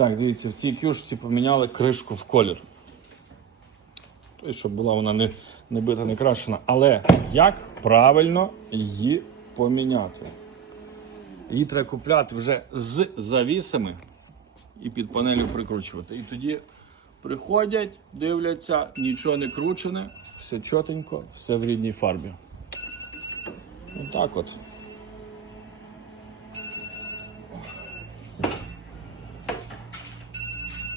Так, дивіться, в цій кюшці поміняли кришку в колір. Тобто, щоб була вона не бита, не крашена. Але як правильно її поміняти? Її треба купляти вже з завісами і під панелью прикручувати. І тоді приходять, дивляться, нічого не кручене, все чотенько, все в рідній фарбі. Отак от.